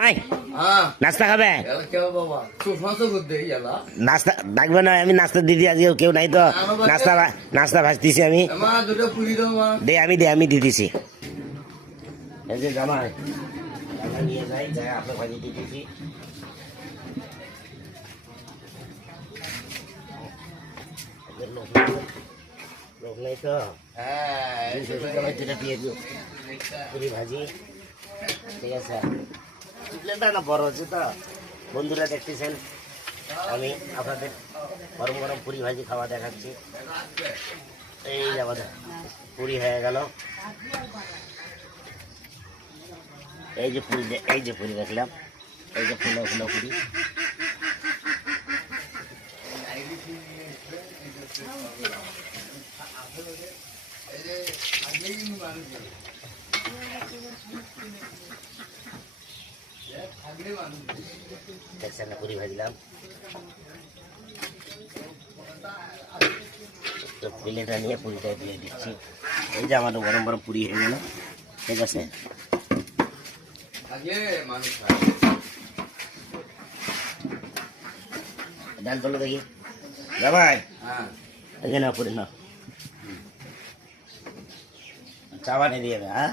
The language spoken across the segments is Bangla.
ভাই নাস্তা খাবে? নাস্তা ডাকবে না, আমি নাস্তা দিদি আজকে কেউ নাই তো। নাস্তা নাস্তা ভাজতেছি আমি, আমি দিতেছি। এই যে জামাই নিয়ে যাই, যাই আপনার ভাজি দিতেছি। লোক নেই তো, যেটা দিয়ে দিও পুরি ভাজি। ঠিক আছে, প্লেটটা না বড় হচ্ছে তো। বন্ধুরা দেখতেছেন, আমি আপনাদের গরম গরম পুরি ভাজি খাওয়া দেখাচ্ছি। এই যে আমাদের পুরি হয়ে গেল। এই যে পুরি দেখলাম, এই যে ফুলো ফুলো পুরি। দেখছেন না পুরি ভাজলাম, তো প্লেটটা নিয়ে পুরিটা দিয়ে দিচ্ছি। এই যে আমাদের গরম গরম পুরি হয়ে গেল। ঠিক আছে, ডাল তোলো দেখি ভাই। এখানে না পুরি না, চা বানিয়ে দিয়ে দেবে। হ্যাঁ,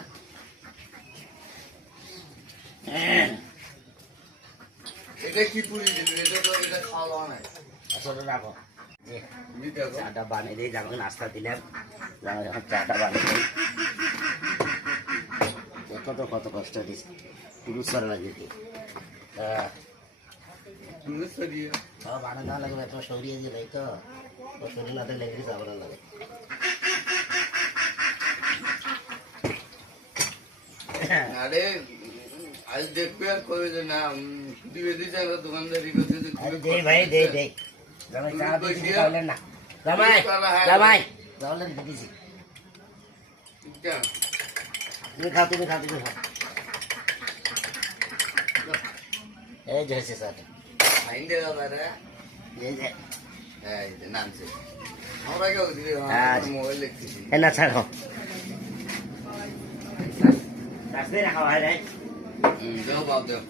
এটা কি পুরি দিবি? এটা তো এটা খাওয়া নাই। আসলে রাখো, চাটা বানিয়ে দিই। যখন নাস্তা দিলাম, যখন চাটা বানিয়ে দিই, কত কত কষ্ট দিচ্ছে পুরুষ করে না দিদি। বানা দেওয়া লাগবে, তোমার সরিয়ে দিলে তো শরীর না দিলে লেগে যাবে না লাগে। আরে আজ দেখবে আর কবে যে না দিবে দিছে দোকানদারি করতে দে ভাই, দে দে জামাই, চা দিতে পারলেন না। জামাই জামাই জামাই দিতেছি, তুমি খাও, তুমি খাও, তুমি খাও। এই যে হয়েছে স্যার, আইন্দে বাবা এই যে এই যে নামছে আমরা কেউ দিবে মোবাইল দেখতেছি না ছাড়ো, রাস্তায় রাখা হয় নাই। দেও বাদ দেও।